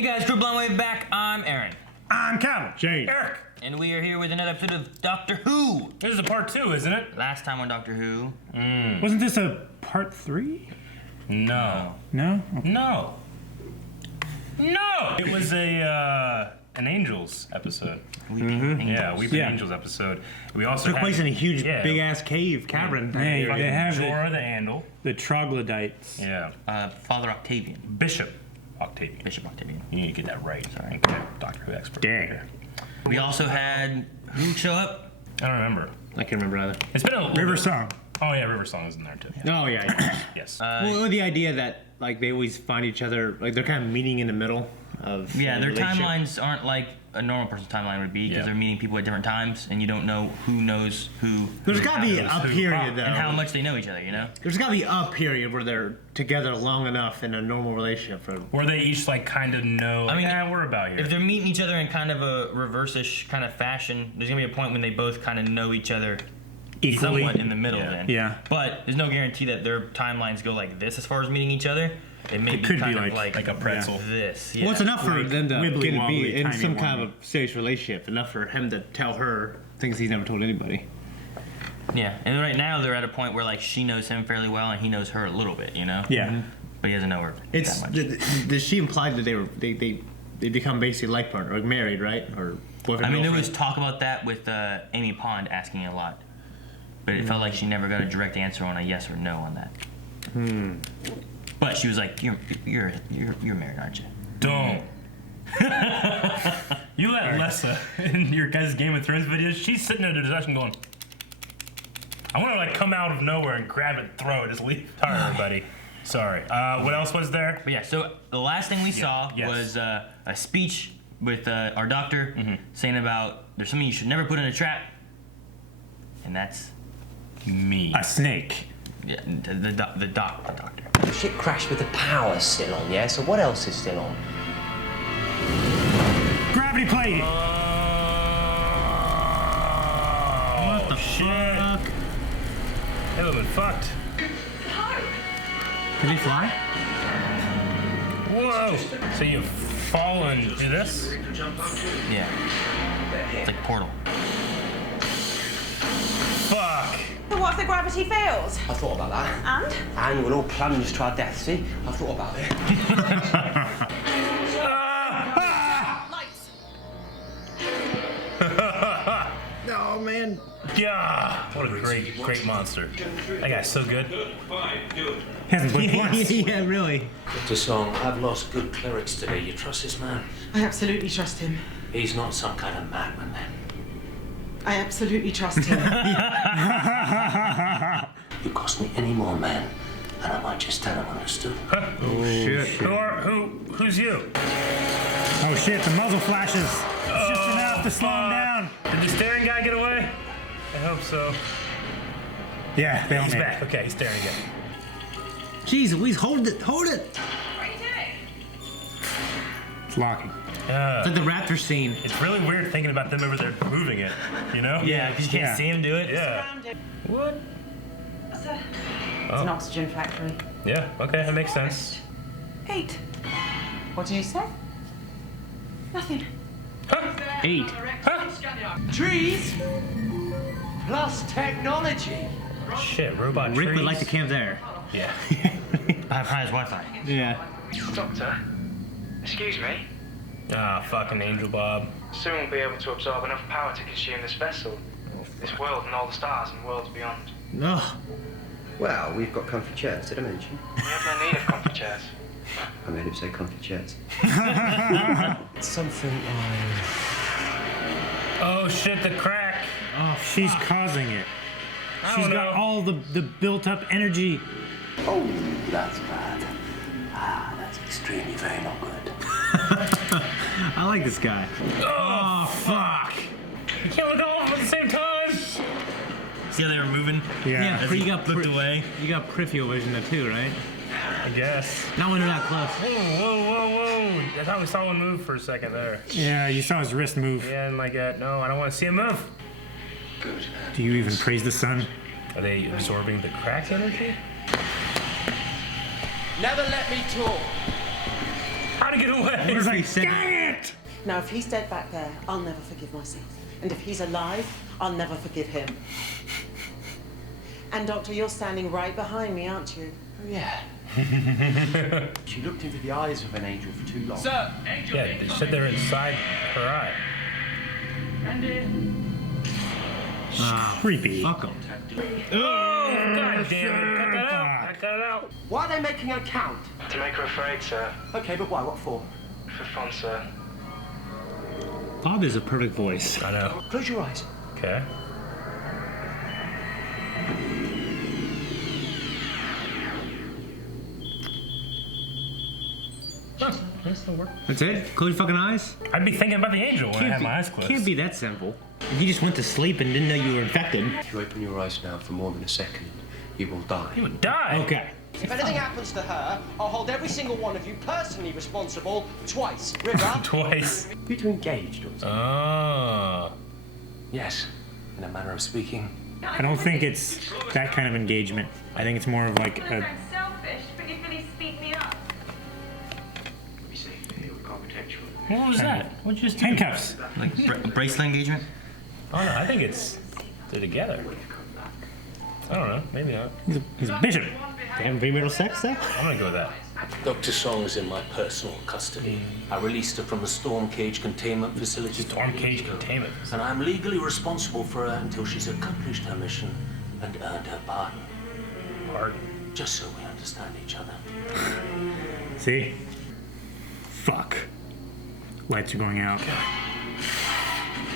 Hey guys, True Blind Wave back. I'm Aaron. I'm Calvin. Jay. Eric. And we are here with another episode of Doctor Who. This is a part 2, isn't it? Last time on Doctor Who. Wasn't this a part 3? No. No? No. No! It was an Angels episode. Weeping Angels. Yeah, Weeping Yeah. Angels episode. We also Took had, place in a huge, yeah, big-ass cave cavern. Yeah, they have Jorah the Andal. the troglodytes. Yeah. Father Octavian. Bishop Octavian. Bishop Octavian. You need to get that right. Sorry. Okay, Doctor Who expert. Dang. We also had who show up? I don't remember. I can't remember either. It's been a little River bit. Song. Oh yeah, River Song was in there too. Oh, yeah. Yes. Well, the idea that, like, they always find each other, like, they're kind of meeting in the middle of Yeah, the their relationship. timelines aren't like a normal person's timeline would be because Yeah. they're meeting people at different times and you don't know who knows who There's got to be knows a who. period, though. and how much they know each other, you know? There's got to be a period where they're together long enough in a normal relationship for... Where they each like kind of know. I mean, we're about here. If they're meeting each other in kind of a reverse-ish kind of fashion, there's gonna be a point when they both kind of know each other Equally. somewhat in the middle Yeah. then. Yeah. But there's no guarantee that their timelines go like this as far as meeting each other. It may It be could kind be of like- like a pretzel. this. Yeah. Well, it's enough for Like them to wibbly get to wobbly, be in tiny some kind one. of a serious relationship. Enough for him to tell her things he's never told anybody. Yeah, and right now they're at a point where like she knows him fairly well and he knows her a little bit, you know? Yeah. But he doesn't know her It's that much. she implied that they become basically life partner, like married, right? Or boyfriend. I mean, there girlfriend. was talk about that with Amy Pond asking a lot, but it felt like she never got a direct answer on a yes or no on that. But she was like, "You're married, aren't you?" Don't. You let Lessa in your guys' Game of Thrones videos. She's sitting there in the discussion going, "I want to like come out of nowhere and grab it, and throw it, just leave." Sorry, everybody. Sorry. What else was there? But yeah, so the last thing we saw yes. was a speech with our doctor saying about there's something you should never put in a trap, and that's Me. A snake. yeah, the doctor. The ship crashed with the power still on, yeah? So what else is still on? Gravity plate. What the shit? They would have been fucked. Can they fly? Whoa! So you fall and do this? Yeah, it's like Portal. Fuck! What if the gravity fails? I thought about that. And? And we'll all plunge to our death, see? I thought about it. Oh man. Yeah! What a great monster. That guy's so good. Hasn't blinked once. Yeah, really. Dr. Song, I've lost good clerics today. You trust this man? I absolutely trust him. He's not some kind of madman then. I absolutely trust him. You cost me any more men, and I might just tell him understood. Oh shit. Who's you? Oh shit, the muzzle flashes. It's just enough to slow him down. Did the staring guy get away? I hope so. Yeah, they He's don't back. Okay, he's staring again. Jeez Louise, hold it, hold it. What are you doing? It's locking. It's like the raptor scene. It's really weird thinking about them over there moving it, you know? Yeah, because you can't Yeah. see him do it. Yeah. What? It's an oxygen factory. Yeah, okay, that makes sense. 8. What did you say? Nothing. 8. Trees plus technology. Shit, robot Rick trees. would like to camp there. Yeah. I have highest Wi-Fi. Yeah. Doctor, excuse me. Ah, fucking Angel Bob. Soon we'll be able to absorb enough power to consume this vessel, this world and all the stars and worlds beyond. Ugh. Well, we've got comfy chairs, did I mention? We have no need of comfort chairs. I made him say comfy chairs. It's something Oh shit, the crack. Oh, she's causing it. She's don't got know. all the built up energy. Oh, that's bad. Ah, that's extremely very not good. I like this guy. Oh, fuck. You can't look all of them at the same time. See how they were moving? Yeah. As you he got looked away. You got peripheral vision though too, right? I guess. Not when they're not close. Whoa. I thought we saw one move for a second there. Yeah, you saw his wrist move. Yeah, and like, no, I don't want to see him move. Good. Do you even praise the sun? Are they absorbing the crack energy? Never let me talk. How'd he get away? He was like, dang it! Now, if he's dead back there, I'll never forgive myself. And if he's alive, I'll never forgive him. And, Doctor, you're standing right behind me, aren't you? Oh, yeah. She looked into the eyes of an angel for too long. Sir, angel. Yeah, they said they're inside her eye. Creepy. Fuck him. Oh, god damn it. Cut that out. Cut that out. Why are they making her count? To make her afraid, sir. Okay, but why? What for? For fun, sir. Bob is a perfect voice. I know. Close your eyes. Okay. Huh, that still work. That's it? Close your fucking eyes? I'd be thinking about the angel when I had my eyes closed. Can't be that simple. If you just went to sleep and didn't know you were infected. If you open your eyes now for more than a second, you will die. You would die. Okay. If anything happens to her, I'll hold every single one of you personally responsible twice. River? Twice. You two engaged, or something? Oh. Yes, in a manner of speaking. I don't think it's that kind of engagement. I think it's more of like a. selfish, but you really speed me up. Be safe here, we can't protect you. What was that? What'd you just do? Handcuffs. Like bracelet engagement. Oh no, I think it's they're together. I don't know, maybe not. He's a bishop. They having premarital sex though? I'm gonna go with that. Dr. Song is in my personal custody. I released her from the storm cage containment facility. Storm cage containment. And I'm legally responsible for her until she's accomplished her mission and earned her pardon. Pardon. Just so we understand each other. See? Fuck. Lights are going out.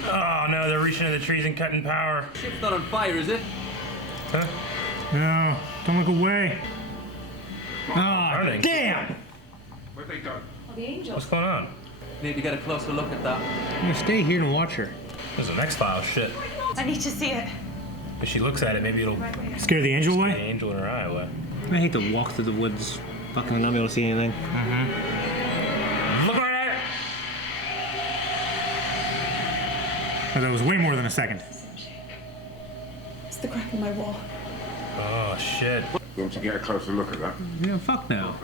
Oh no, they're reaching into the trees and cutting power. Ship's not on fire, is it? Huh? No, don't look away. Burning. Damn! What's going on? Need to get a closer look at that. I'm gonna stay here and watch her. There's an X-File shit. I need to see it. If she looks at it, maybe it'll Scare the angel the away? angel in her eye away. I hate to walk through the woods, fucking not be able to see anything. Look right at it! Oh, that was way more than a second. It's the crack in my wall. Oh shit. Won't you get a closer look at that? Yeah, fuck no.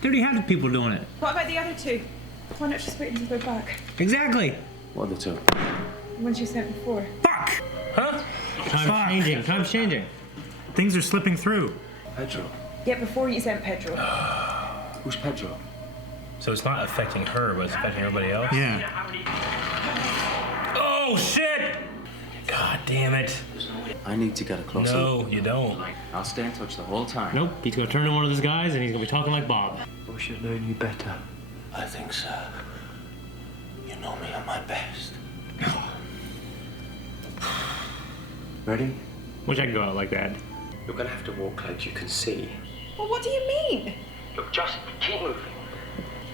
They already had the people doing it. What about the other two? Why not just wait until they're back? Exactly. What are the two? The ones you sent before. Fuck! Huh? Time's changing. Time's changing. Things are slipping through. Pedro. Yeah, before you sent Pedro. Who's Pedro? So it's not affecting her, but it's affecting everybody else? Yeah. Oh shit! God damn it. I need to get a closer look. No, you don't. I'll stay in touch the whole time. Nope. He's gonna turn to one of those guys and he's gonna be talking like Bob. I should know you better. I think so. You know me at my best. Ready? Wish I could go out like that. You're gonna have to walk like you can see. Well, what do you mean? Look, just keep moving.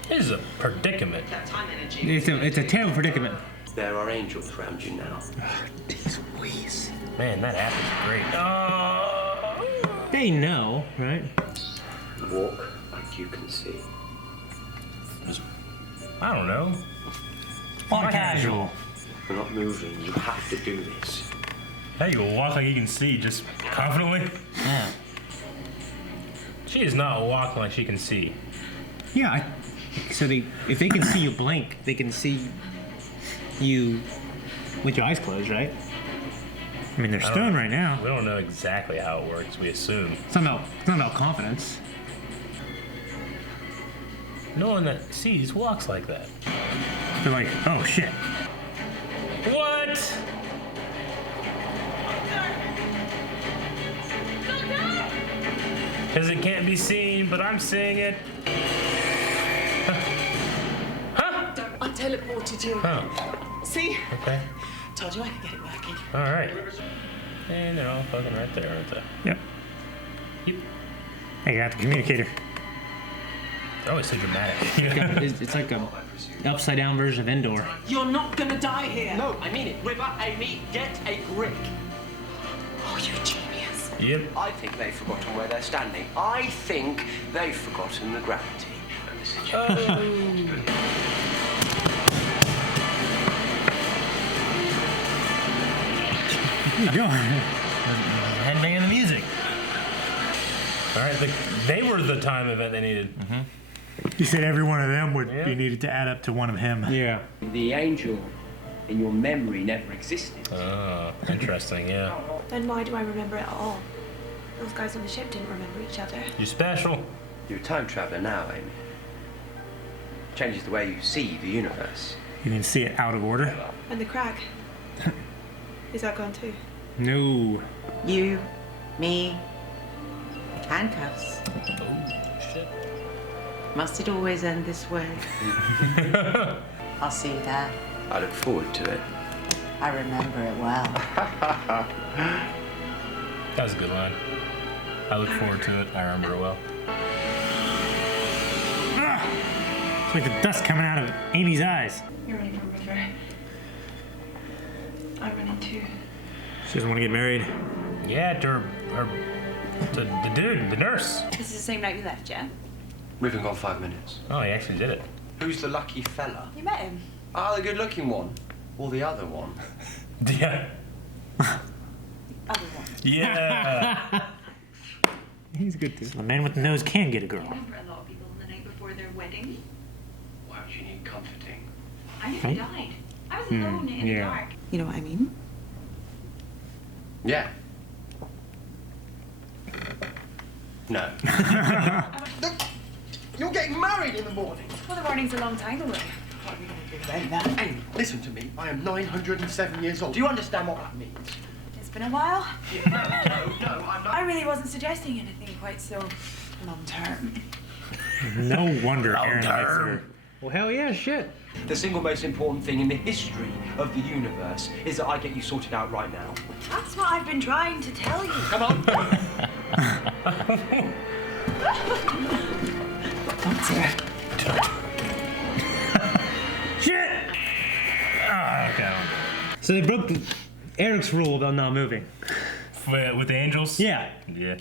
This is a predicament. It's a terrible predicament. There are angels around you now. These wheeze. Man, that app is great. Oh. They know, right? Walk like you can see. I don't know. On casual. You're not moving. You have to do this. Hey, you walk like you can see, just confidently. Yeah. She is not walking like she can see. Yeah. So if they can see you blink, they can see you with your eyes closed, right? I mean, they're stoned right now. We don't know exactly how it works. We assume. It's not about confidence. No one that sees walks like that. They're like, oh shit. What? Because it can't be seen, but I'm seeing it. Huh? I teleported you. Oh, See? okay. Told you I could get it working. All right. And they're all fucking right there, aren't they? Yep. Yep. Hey, you got the communicator. They're always so dramatic. It's like a upside down version of Endor. You're not gonna die here. No, I mean it. River, Amy, get a grip. Oh, you genius. Yep. I think they've forgotten where they're standing. I think they've forgotten the gravity of the situation. Where you going? Headbanging the music. All right. They were the time event they needed. You said every one of them would be needed to add up to one of him. Yeah. The angel in your memory never existed. Oh, interesting, yeah. Then why do I remember it at all? Those guys on the ship didn't remember each other. You're special. You're a time traveler now, Amy. Changes the way you see the universe. You can see it out of order. And the crack. Is that gone too? No. You, me, handcuffs. Oh, shit. Must it always end this way? I'll see you there. I look forward to it. I remember it well. That was a good line. I look forward to it. I remember it well. It's like the dust coming out of Amy's eyes. You're running from River. I'm running too. She doesn't want to get married. Yeah, to the dude, the nurse. This is the same night we left, yeah? We've been gone 5 minutes. Oh, he actually did it. Who's the lucky fella? You met him. Ah, the good-looking one. Or the other one. Yeah. Other one. Yeah. He's good too. The man with the nose can get a girl. I remember a lot of people on the night before their wedding. Why would you need comforting? I never died. I was alone in the dark. You know what I mean? Yeah. No. Look, you're getting married in the morning. Well, the morning's a long time away. Amy, listen to me. I am 907 years old. Do you understand what that means? It's been a while. Yeah, no, I'm not. I really wasn't suggesting anything quite so long term. No wonder Aaron likes her. Well, hell yeah, shit. The single most important thing in the history of the universe is that I get you sorted out right now. That's what I've been trying to tell you. Come on. Shit! Okay. So they broke Eric's rule about not moving. With the angels? Yeah. Yeah.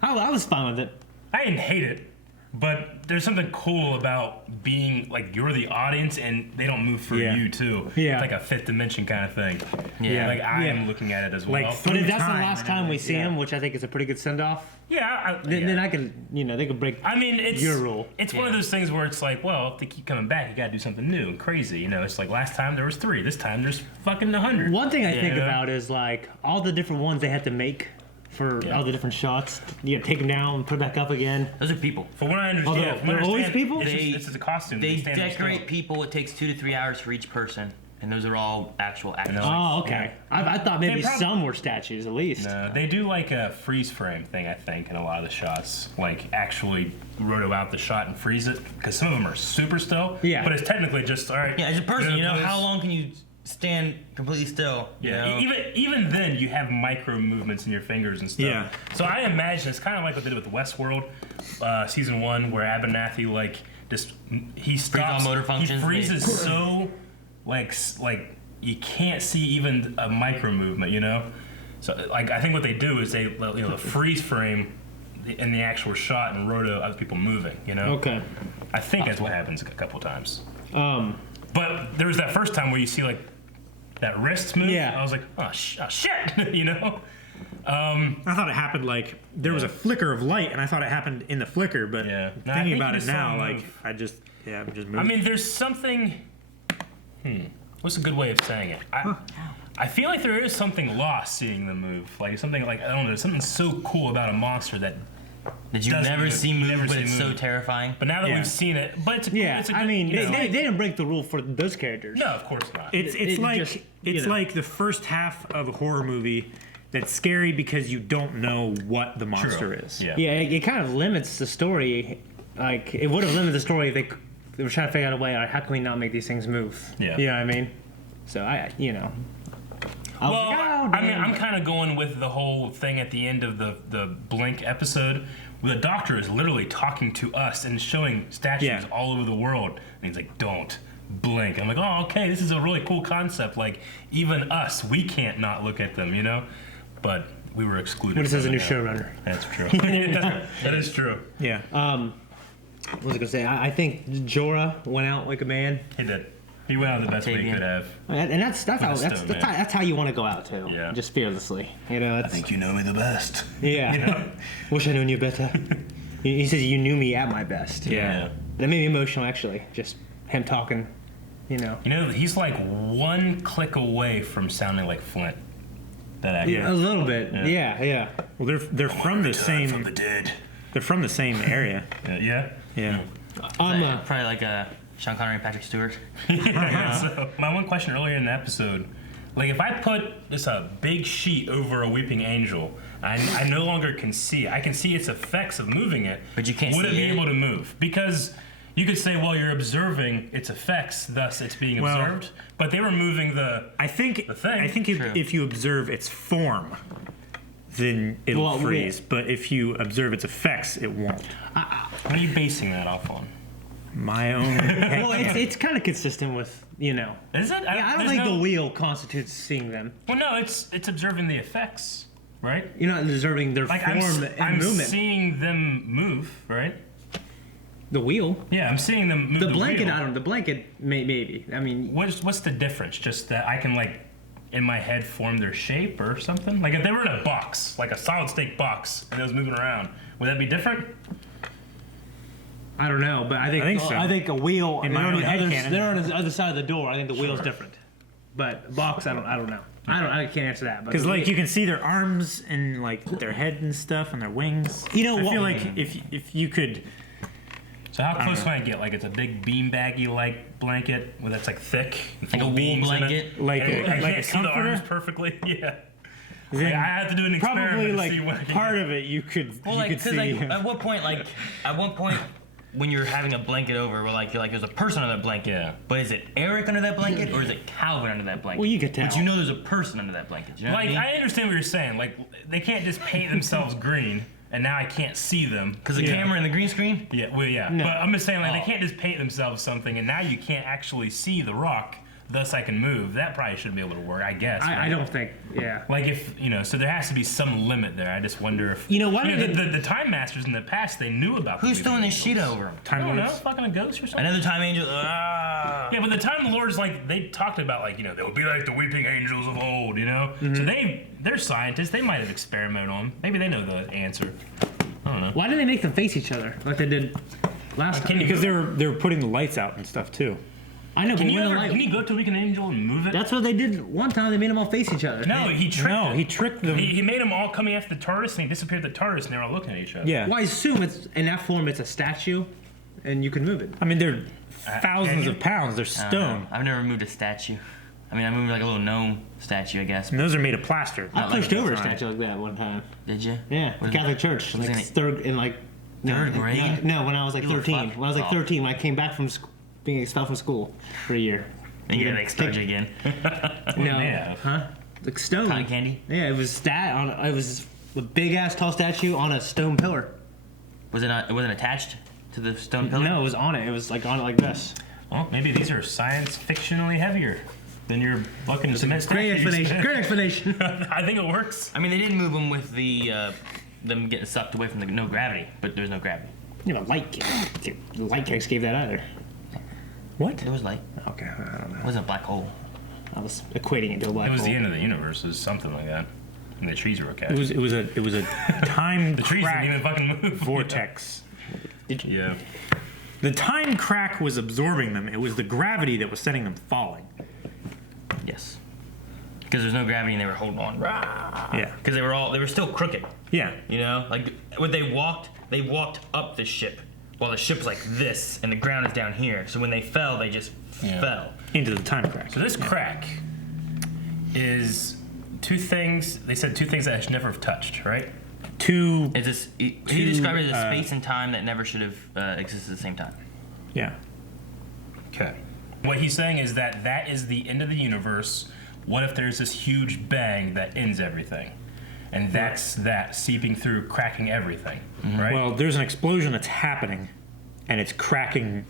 I was fine with it. I didn't hate it, but there's something cool about being like you're the audience and they don't move for you too. Yeah. It's like a fifth dimension kind of thing. Yeah. Like I am looking at it as well. Like, But if that's the time, last time we see him, which I think is a pretty good send off, yeah. then I can, they could break I mean, it's your rule. It's one of those things where it's like, well, if they keep coming back, you gotta do something new and crazy. It's like last time there was 3, this time there's fucking 100. One thing I think about is like all the different ones they had to make for all the different shots. You take them down, put it back up again. Those are people. For what I understand, they're always people? It's just a costume. They stand on decorate stone. people. It takes 2 to 3 hours for each person, and those are all actual actors. Oh, okay. I thought maybe They some were statues at least. No, they do like a freeze frame thing, I think, in a lot of the shots. Like actually roto out the shot and freeze it, because some of them are super still. Yeah. But it's technically just all right. Yeah, as a person, good, how long can you stand completely still? Yeah. Even then, you have micro movements in your fingers and stuff. Yeah. So I imagine it's kind of like what they did with Westworld, season 1, where Abernathy he stops motor functions. He freezes so like you can't see even a micro movement. So like I think what they do is they the freeze frame in the actual shot and roto other people moving. Okay. I think that's what happens a couple times. But there was that first time where you see like that wrist move. Yeah. I was like, oh shit, I thought it happened like there was a flicker of light, and I thought it happened in the flicker. But Yeah. No, I thinking think about you it just saw now, him like move. I'm just moving. I mean, there's something. What's a good way of saying it? I feel like there is something lost seeing them move. Like something like I don't know. There's something so cool about a monster that you doesn't never move. see You move, never but see it's so move. terrifying. But now that we've seen it, but it's a, Yeah, it's a good, I mean, you know, they didn't break the rule for those characters. no, of course not. It's it like just, like the first half of a horror movie that's scary because you don't know what the monster is. Yeah. Yeah, it kind of limits the story. Like, it would have limited the story if they were trying to figure out a way, like, how can we not make these things move? Yeah. You know what I mean? So, I was Well, like, oh, I mean, damn. I'm kind of going with the whole thing at the end of the Blink episode, where the doctor is literally talking to us and showing statues all over the world, and he's like, "Don't blink." I'm like, "Oh, okay, this is a really cool concept. Like, even us, we can't not look at them, you know." But we were excluded. What it says a from new it. showrunner. That's true. That is true. Yeah. What was I gonna say? I think Jorah went out like a man, He did. He went out the best way he Octavian. could have. and that's how you want to go out too. Yeah. Just fearlessly. You know. I think you know me the best. Yeah. You know? Wish I knew you better. He says you knew me at my best. Yeah. But it made me emotional, actually. Just him talking, you know. You know, he's like one click away from sounding like Flint. That actor. Yeah, a little bit. Yeah. Well, they're from the same. From the dead. They're from the same area. Yeah. Probably like Sean Connery and Patrick Stewart. So, my one question earlier in the episode, like if I put this big sheet over a weeping angel, I no longer can see it. I can see its effects of moving it. But you can't Would it see be it? able to move? Because you could say, well, you're observing its effects, thus it's being observed. But they were moving the thing. I think if you observe its form, then it'll freeze. But if you observe its effects, it won't. What are you basing that off on? My own. Well, it's kind of consistent with, you know. Is it? I don't think the wheel constitutes seeing them. Well, no, it's observing the effects, right? You're not observing their Like form and I'm movement. seeing them move, right? The wheel. Yeah, I'm seeing them move. The blanket, wheel. I don't. The blanket, maybe. I mean, What's the difference? Just that I can like in my head form their shape or something? Like if they were in a box, like a solid state box, and it was moving around, would that be different? I don't know, but I think so. I think a wheel. In my own headcanon. They're on the other side of the door. I think the wheel's different. But box, I don't know. I can't answer that. Because like you can see their arms and like their head and stuff and their wings. You know I what? feel like if you could. So how close can I get? Like it's a big beanbaggy like blanket where that's like thick, and Like full a of wool beams in it. blanket? Like And a- I like can't a see the comforter? arms perfectly. Yeah. Then Like, I have to do an experiment probably to like see what I can part get. of it you could Well, you like, could cause see. like, at what point, when you're having a blanket over, where like you're like, there's a person under that blanket. Yeah. But is it Eric under that blanket or is it Calvin under that blanket? Well, you could tell. But you know there's a person under that blanket. You know Like what I mean? I understand what you're saying. Like they can't just paint themselves green, and now I can't see them. Because the camera and the green screen. Yeah, well, yeah. No. But I'm just saying, like, Oh. they can't just paint themselves something, and now you can't actually see the rock, thus I can move. That probably should be able to work, I guess. I right? don't think. Yeah. Like, if, you know, so there has to be some limit there. I just wonder if. You know, why did the Time Masters in the past, they knew about Who's the throwing moving this sheet angels. over him? I don't know, Lords. fucking a ghost or something? Another time angel. Ah. Yeah, but the Time Lords, like, they talked about, like, you know, they would be like the weeping angels of old, you know? So they're scientists. They might have experimented on them. Maybe they know the answer. I don't know. Why didn't they make them face each other like they did last time? Can because they were putting the lights out and stuff too. I know, Can but you, when the ever, light. can you go to a weeping angel and move it? That's what they did one time. They made them all face each other. No, he tricked No, it. he tricked them. He made them all coming after the TARDIS, and he disappeared the TARDIS, and they were all looking at each other. Yeah. Well, I assume it's in that form. It's a statue, and you can move it. I mean, they're can thousands you? of pounds. They're I don't know. stone. I've never moved a statue. I mean, I moved like a little gnome statue, I guess. And those are made of plaster. I Not like pushed over a design. statue like that one time. Did you? Yeah, Was the it- Catholic Church, was like it- third in like Third grade? No, when I was like You little 13. fuck. When I was like Oh. 13, when I came back from being expelled from school for a year. And you're gonna expel you again. No, Yeah. huh? Like stone. Cotton candy? Yeah, it was it was a big ass tall statue on a stone pillar. Was it not? It wasn't attached to the stone pillar. No, it was on it. It was like on it like this. Well, maybe these are science fictionally heavier than your fucking cement Great statues. explanation. Great explanation. I think it works. I mean, they didn't move them with the them getting sucked away from the no gravity, but there's no gravity. You know, the light kicks gave that either. What? There was light. Okay, I don't know. It wasn't a black hole. I was equating it to a black It was hole. the end of the universe, or something like that. And the trees were okay. It was a time the trees didn't even crack fucking move. vortex. Yeah. The time crack was absorbing them. It was the gravity that was setting them falling. Yes. Because there's no gravity and they were holding on. Yeah. Because they were still crooked. Yeah. You know, like when they walked up the ship while the ship was like this and the ground is down here. So when they fell, they just fell. Into the time crack. So this crack is two things. They said two things that I should never have touched, right? Two. It's this. He described it as space and time that never should have existed at the same time. Yeah. Okay. What he's saying is that that is the end of the universe. What if there's this huge bang that ends everything? And that's that seeping through, cracking everything, right? Well, there's an explosion that's happening, and it's cracking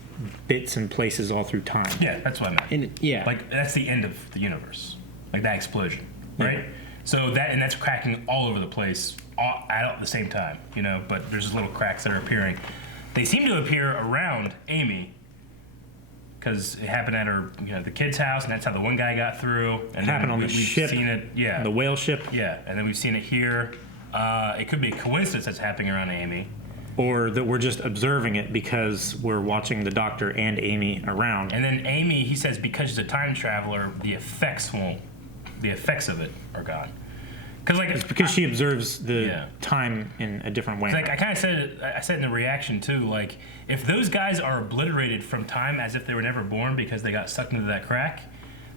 bits and places all through time. Yeah, that's what I meant. And, yeah. Like, that's the end of the universe. Like, that explosion, right? So that's cracking all over the place at the same time, you know? But there's just little cracks that are appearing. They seem to appear around Amy, because it happened at her, the kid's house, and that's how the one guy got through. And It happened on the we've ship. Seen it, yeah. The whale ship. Yeah, and then we've seen it here. It could be a coincidence that's happening around Amy. or that we're just observing it because we're watching the Doctor and Amy around. And then Amy, he says, because she's a time traveler, the effects of it are gone. It's because she observes the time in a different way. Like I kind of said in the reaction too. Like if those guys are obliterated from time as if they were never born because they got sucked into that crack,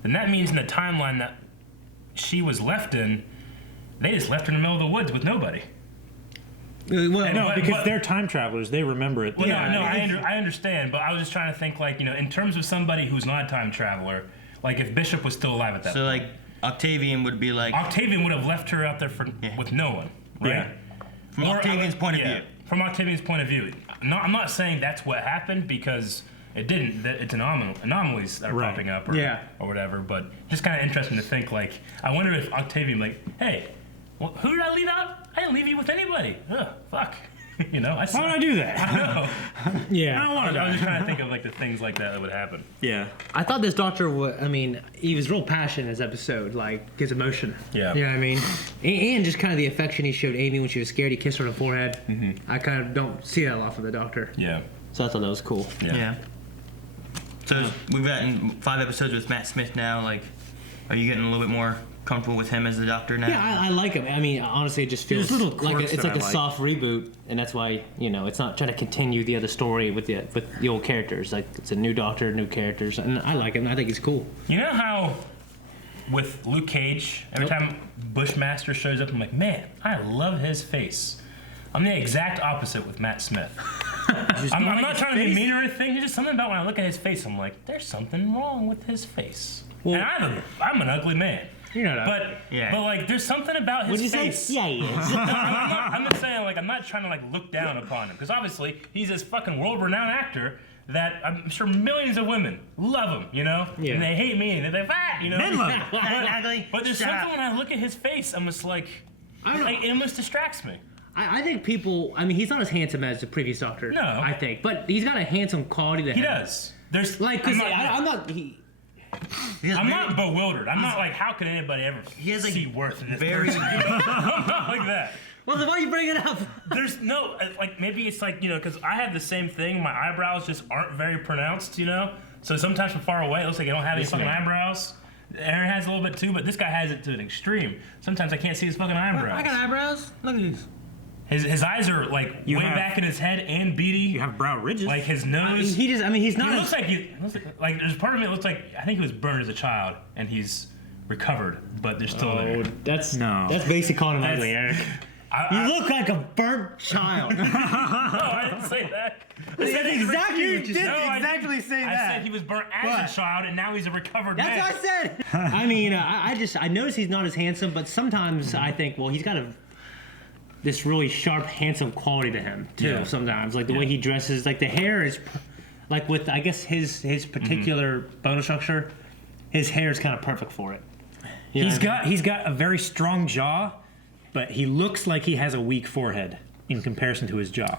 then that means in the timeline that she was left in, they just left her in the middle of the woods with nobody. Well, because they're time travelers, they remember it. Well, I understand, but I was just trying to think, like, in terms of somebody who's not a time traveler, like if Bishop was still alive at that point. So, like, Octavian would be like... Octavian would have left her out there with no one, right? Yeah. From Octavian's point of view. From Octavian's point of view. I'm not saying that's what happened, because it didn't. It's anomalies that are popping up or whatever, but just kind of interesting to think, like, I wonder if Octavian, like, hey, well, who did I leave out? I didn't leave you with anybody. Ugh, fuck. Why would I do that? I know. Yeah. I don't want to. I was just trying to think of like the things like that would happen. Yeah. I thought this Doctor he was real passionate in this episode, like his emotion. Yeah. You know what I mean? And just kind of the affection he showed Amy when she was scared. He kissed her on the forehead. Mm-hmm. I kind of don't see that a lot from the Doctor. Yeah. So I thought that was cool. Yeah. So we've gotten 5 episodes with Matt Smith now. Like, are you getting a little bit more comfortable with him as the Doctor now? Yeah, I like him. I mean, honestly, it just feels like it's like a soft reboot, and that's why it's not trying to continue the other story with the old characters. Like it's a new Doctor, new characters, and I like him. I think he's cool. You know how with Luke Cage, every time Bushmaster shows up, I'm like, man, I love his face. I'm the exact opposite with Matt Smith. I'm not trying to be mean or anything. There's just something about when I look at his face, I'm like, there's something wrong with his face. Well, and I'm an ugly man. You're not but like, there's something about his face. Say? Yeah, he is. I'm not saying, like, I'm not trying to, like, look down upon him. Because obviously, he's this fucking world-renowned actor that I'm sure millions of women love him, Yeah. And they hate me, and they're like, Men love him. But there's something when I look at his face, I'm just like, it almost distracts me. I think people, he's not as handsome as the previous Doctor. No. I think. But he's got a handsome quality that he does. There's, like, because I'm not... I'm not bewildered. I'm not like, how can anybody ever see worth in this person? I'm not like that. Well, then why you bring it up? There's no, like, maybe it's like, because I have the same thing. My eyebrows just aren't very pronounced, So sometimes from far away, it looks like I don't have any fucking eyebrows. Aaron has a little bit too, but this guy has it to an extreme. Sometimes I can't see his fucking eyebrows. I got eyebrows. Look at these. His eyes are like back in his head and beady. You have brow ridges. Like his nose. He's not. He looks like there's part of me that looks like I think he was burned as a child and he's recovered, but they're still there. That's basically calling him ugly, Eric. You look like a burnt child. No, I didn't say that. That's exactly you did exactly say that. I said he was burnt as a child and now he's a recovered man. That's what I said. I notice he's not as handsome, but sometimes I think, well, he's got this really sharp, handsome quality to him too. Yeah. Sometimes, like the way he dresses, like the hair is, like with I guess his particular bone structure, his hair is kind of perfect for it. He's got a very strong jaw, but he looks like he has a weak forehead in comparison to his jaw.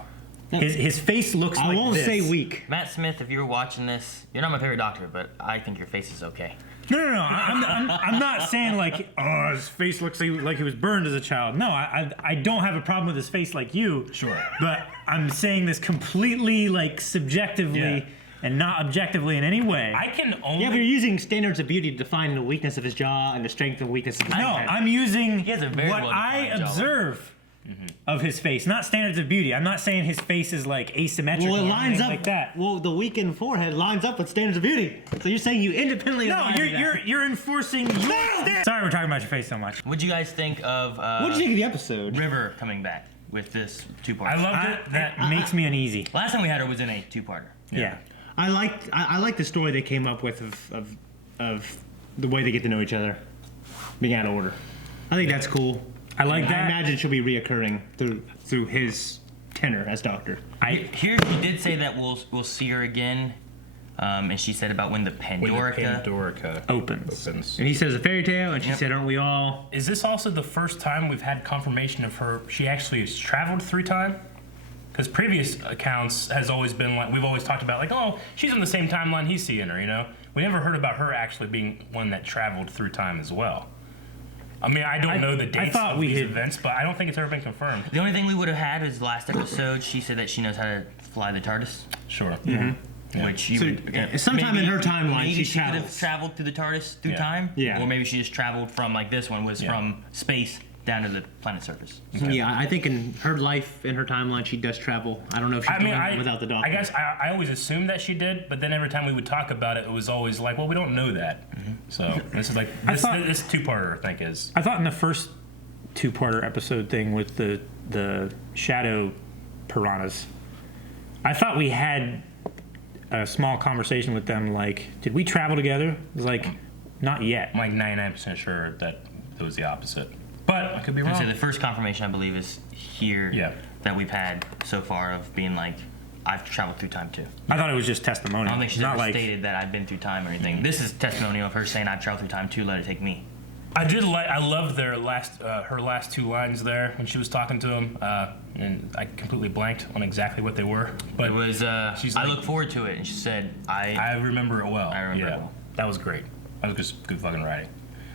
His face looks like this. I won't say weak. Matt Smith, if you're watching this, you're not my favorite Doctor, but I think your face is okay. No. I'm not saying like, oh, his face looks like he was burned as a child. No, I don't have a problem with his face like you. Sure. But I'm saying this completely like subjectively and not objectively in any way. I can only. Yeah, but you're using standards of beauty to define the weakness of his jaw and the strength and weakness of his head. No, I'm using what I observe Mm-hmm. of his face, not standards of beauty. I'm not saying his face is like asymmetrical. Well, it lines up like that. Well, the weakened forehead lines up with standards of beauty. So you're saying you independently. No, you're enforcing. Sorry, we're talking about your face so much. What'd you guys think of? What'd you think of the episode? River coming back with this 2-parter. I loved it. That makes me uneasy. Last time we had her was in a 2-parter. Yeah. I like the story they came up with of the way they get to know each other, being out of order. I think that's cool. I like that. I imagine she'll be reoccurring through his tenure as Doctor. Here she did say that we'll see her again, and she said about when the Pandorica opens. And he says a fairy tale, and she said, "Aren't we all?" Is this also the first time we've had confirmation of her? She actually has traveled through time. Because previous accounts has always been like we've always talked about, like, oh, she's in the same timeline he's seeing her. We never heard about her actually being one that traveled through time as well. I mean, I don't know the dates thought of we these had- events, but I don't think it's ever been confirmed. The only thing we would have had is last episode. She said that she knows how to fly the TARDIS, Sure. Mm-hmm. which you So, would, sometime in her timeline, maybe she could have travels. traveled through the TARDIS through Yeah. time, Yeah. or maybe she just traveled from like this one was Yeah. from space down to the planet surface. Yeah, I think in her life, in her timeline, she does travel. I don't know if she's doing it without the doctor. I guess I always assumed that she did, but then every time we would talk about it, it was always like, well, we don't know that. So this is like this two-parter, I think, is. I thought in the first two-parter episode thing with the shadow piranhas, I thought we had a small conversation with them. Like, did we travel together? It was like, not yet. I'm like 99% sure that it was the opposite, but I could be I wrong. say the first confirmation I believe is here Yeah. that we've had so far of being like, I've traveled through time too. I thought it was just testimonial. I don't think she's not ever like stated that I've been through time or anything. This is testimonial of her saying I've traveled through time too. Let it take me. I loved their her last two lines there when she was talking to him, and I completely blanked on exactly what they were. But It was. she's I like- look forward to it, and she said, I remember it well. I remember yeah, it well. That was great. That was just good fucking writing.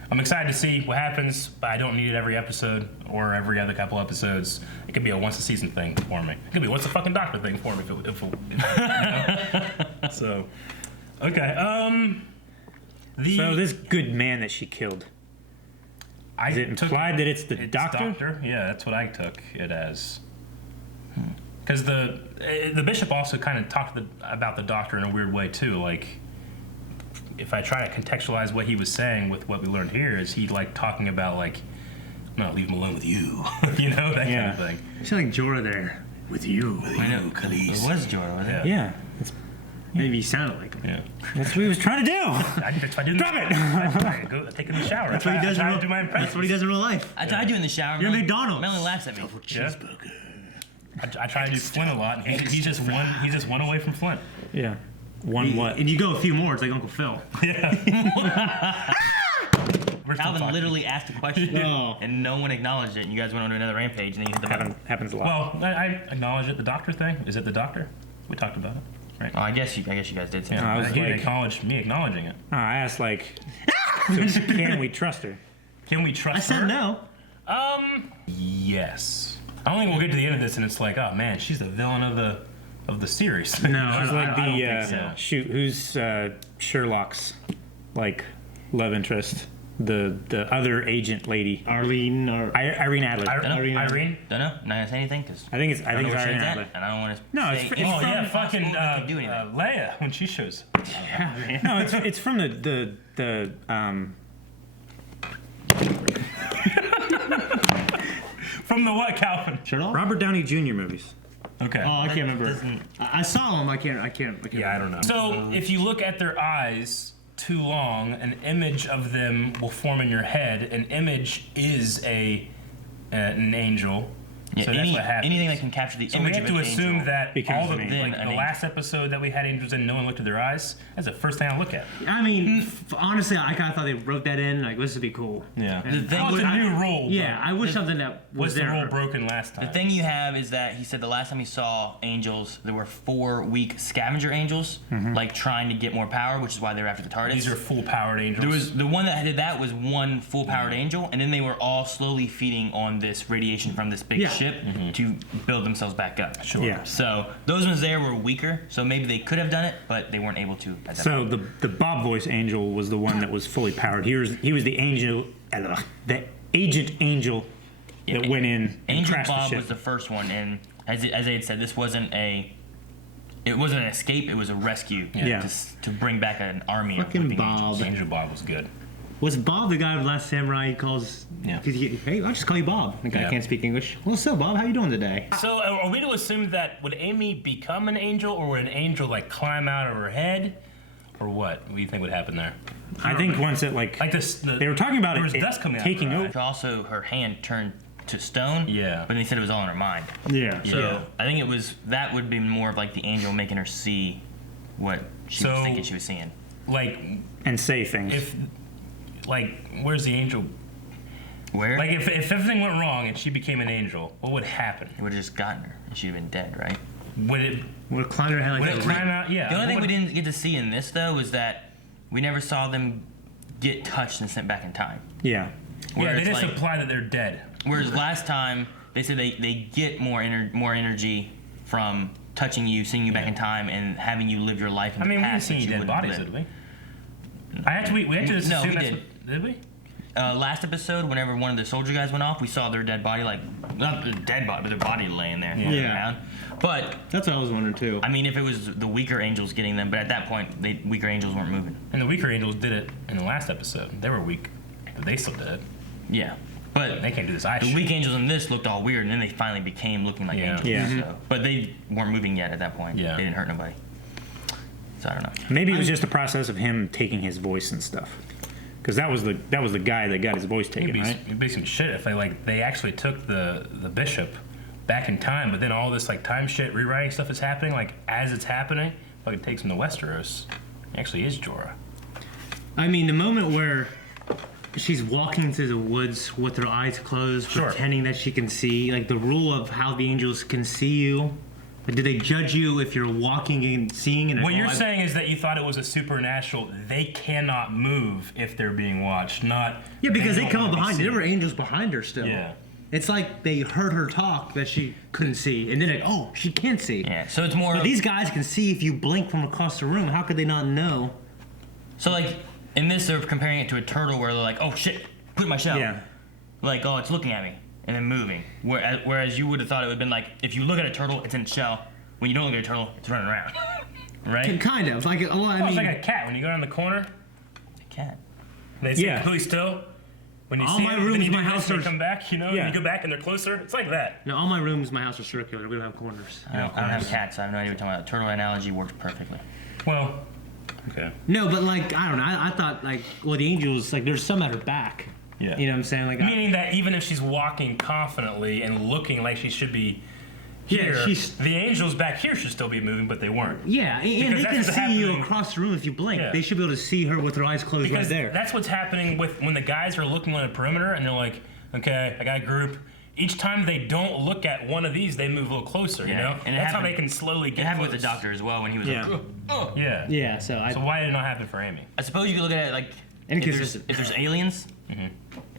I'm excited to see what happens, but I don't need it every episode or every other couple episodes. It could be a once a season thing for me. It could be once a fucking doctor thing for me. So, okay. so. This good man that she killed. I Is it took implied that it's the it's doctor? Yeah, that's what I took it as. Because the bishop also kind of talked about the doctor in a weird way too. Like, if I try to contextualize what he was saying with what we learned here, is he like talking about like, no, leave him alone with you, you know, that kind of thing. You sound like Jorah there. With you. I know. It was Jorah, wasn't it? Yeah. Maybe you sounded like him. Yeah. That's what he was trying to do. That's what I do. Drop it. I go take in the shower. That's what he does in real, do my that's what he does in real life. I tried to do in the shower. You're Melanie- McDonald's. Melanie laughs at me. Cheeseburger. I try to do Flint a lot. And he's just one away from Flint. Yeah. One what? And you go a few more, it's like Uncle Phil. Calvin literally asked a question, Oh. and no one acknowledged it. And you guys went on to another rampage, and then you hit the button. Happens a lot. Well, I acknowledge it. The doctor thing. Is it the doctor? We talked about it, right? Oh, I guess you guys did. Say Yeah, that. I was he didn't like- acknowledge me acknowledging it. I asked like, so can we trust her? Can we trust I said her? no. Yes. I don't think we'll get to the end of this and it's like, oh man, she's the villain of the series. No, She's like I don't the think so. shoot. Who's Sherlock's like love interest? The other agent lady, Arlene or Irene Adler. Irene? Don't know. Not gonna say anything because I think it's I don't know where Irene she's Adler. at, and I don't want to. No, say it's anything Oh yeah, impossible fucking that can do anything. Leia when she shows. No, it's from the From the what, Calvin? Sherlock? Robert Downey Jr. movies. Okay. Oh, I can't remember. Doesn't- I saw him. I can't. Yeah, I don't know. So if you look at their eyes too long, an image of them will form in your head. An image is an angel. Yeah, So that's what happens. anything that can capture the So we image have of to an assume angel that becomes all the an angel. like Then an the last episode that we had angels in, no one looked at their eyes. That's the first thing I look at. I mean, honestly, I kind of thought they wrote that in. Like, this would be cool. Yeah. The thing- Oh, it's a new rule. Yeah, I wish something that was Was the there. rule broken last time? The thing you have is that he said the last time he saw angels, there were 4 weak scavenger angels, like trying to get more power, which is why they were after the TARDIS. These are full-powered angels. There was the one that did that was one full-powered angel, and then they were all slowly feeding on this radiation from this big Yeah. ship to build themselves back up. Sure. Yeah. So those ones there were weaker, so maybe they could have done it, but they weren't able to. At that So point. the Bob voice angel was the one that was fully powered. He was the angel, the agent angel that Yeah, went in and Angel crashed Bob the ship. was the first one, and as they had said, this wasn't an escape; it was a rescue. Yeah. To bring back an army of Fucking whipping Bob. angels. Angel Bob was good. Was Bob the guy of Last Samurai? He calls. Yeah. Hey, I'll just call you Bob. The guy Yeah. can't speak English. Well, so Bob, how you doing today? So are we to assume that would Amy become an angel, or would an angel like climb out of her head, or what? What do you think would happen there? I think once it like this, they were talking about there it, was dust coming out taking of her over. Also, her hand turned to stone. Yeah. But they said it was all in her mind. Yeah. So Yeah. I think that would be more of like the angel making her see what she was So- thinking she was seeing. Like, and say things. if, where's the angel? Where? Like, if everything went wrong and she became an angel, what would happen? It would have just gotten her, and she'd have been dead, right? Would it? Would it climb her head like Would that? it climb out? Yeah. The only thing What we would- didn't get to see in this though was that we never saw them get touched and sent back in time. Yeah. Yeah, they it's just like- imply that they're dead. Whereas last time they said they get more energy from touching you, seeing you back in time, and having you live your life in I mean, the we didn't past. see that any you dead wouldn't bodies, live. did we? We had to just No, assume we that's did. what- did we? Last episode, whenever one of the soldier guys went off, we saw their dead body, like not the dead body, but their body laying there around. But that's what I was wondering too. I mean, if it was the weaker angels getting them, but at that point, the weaker angels weren't moving. And the weaker angels did it in the last episode. They were weak, but they still did it. Yeah, but they can't do this. The weak angels in this looked all weird, and then they finally became looking like angels. Yeah. So, but they weren't moving yet at that point. Yeah. They didn't hurt nobody. So I don't know. Maybe it was just a process of him taking his voice and stuff. Because that was the guy that got his voice taken, right? It'd be some shit if they actually took the bishop back in time, but then all this like time shit rewriting stuff is happening like as it's happening. Fucking takes him to Westeros. He actually is Jorah. I mean, the moment where she's walking through the woods with her eyes closed, pretending that she can see, like the rule of how the angels can see you. Do they judge you if you're walking and seeing? And What you're saying is that you thought it was a supernatural. They cannot move if they're being watched. Not because they come up wanna be behind. seen. There were angels behind her still. Yeah. It's like they heard her talk that she couldn't see, and then like, oh, she can see. Yeah. So it's more. But these guys can see if you blink from across the room. How could they not know? So like in this, they're comparing it to a turtle, where they're like, "Oh shit, put it in my shell." Yeah. Like, oh, it's looking at me and then moving. Whereas you would have thought it would have been like, if you look at a turtle, it's in its shell. When you don't look at a turtle, it's running around. Right? Kind of like. Well, I mean, it's like a cat when you go around the corner. A cat. They stay completely still. When you All see my them, then rooms, you my do house this, are- they come back. You know, Yeah. you go back and they're closer. It's like that. no, all my rooms, my house are circular. We don't have corners. I don't have cats, so I have no idea what you're talking about. Turtle analogy works perfectly. Well, okay. No, but like I don't know. I thought like, well, the angels like there's some at her back. Yeah. You know what I'm saying? Like, Meaning that even if she's walking confidently and looking like she should be here, the angels back here should still be moving, but they weren't. yeah, and Because they can that's what's see you happening. across the room if you blink. Yeah. They should be able to see her with her eyes closed Because right there. that's what's happening with when the guys are looking on the perimeter and they're like, okay, I got a group. Each time they don't look at one of these, they move a little closer, you know? And it That's how happened- they can slowly get It happened close. with the doctor as well when he was Yeah. like, Yeah. Yeah. So I. So why did it not happen for Amy? I suppose you could look at it like Inconsistent. if there's aliens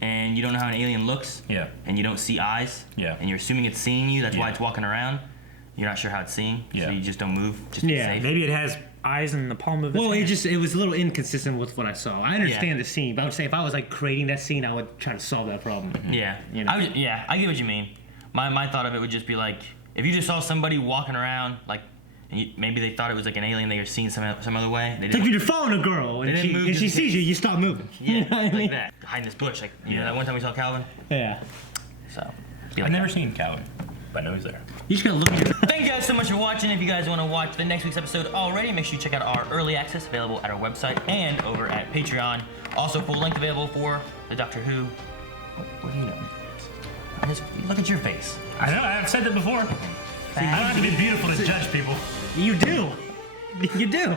and you don't know how an alien looks, Yeah. and you don't see eyes, Yeah. and you're assuming it's seeing you, that's why Yeah. it's walking around. You're not sure how it's seeing, Yeah. so you just don't move. Just to be Yeah, safe. Maybe it has eyes in the palm of its Well, hand. it was a little inconsistent with what I saw. I understand the scene, but I would say if I was like creating that scene, I would try to solve that problem. Yeah, You know? I get what you mean. My thought of it would just be like, if you just saw somebody walking around, like, and maybe they thought it was like an alien they were seeing some other way. They It's like didn't, you're following a girl They and didn't move she just in sees you, you stop moving. yeah, You know what I mean? like that, hiding this bush, like you know that one time we saw Calvin. Yeah. So, I've never seen Calvin, but I know he's there. You just gotta look at your. Thank you guys so much for watching. If you guys want to watch the next week's episode already, make sure you check out our early access available at our website and over at Patreon. Also, full length available for the Doctor Who. What do you know? Just look at your face. I know, I've said that before. I don't have to be beautiful to judge people. You do. You do.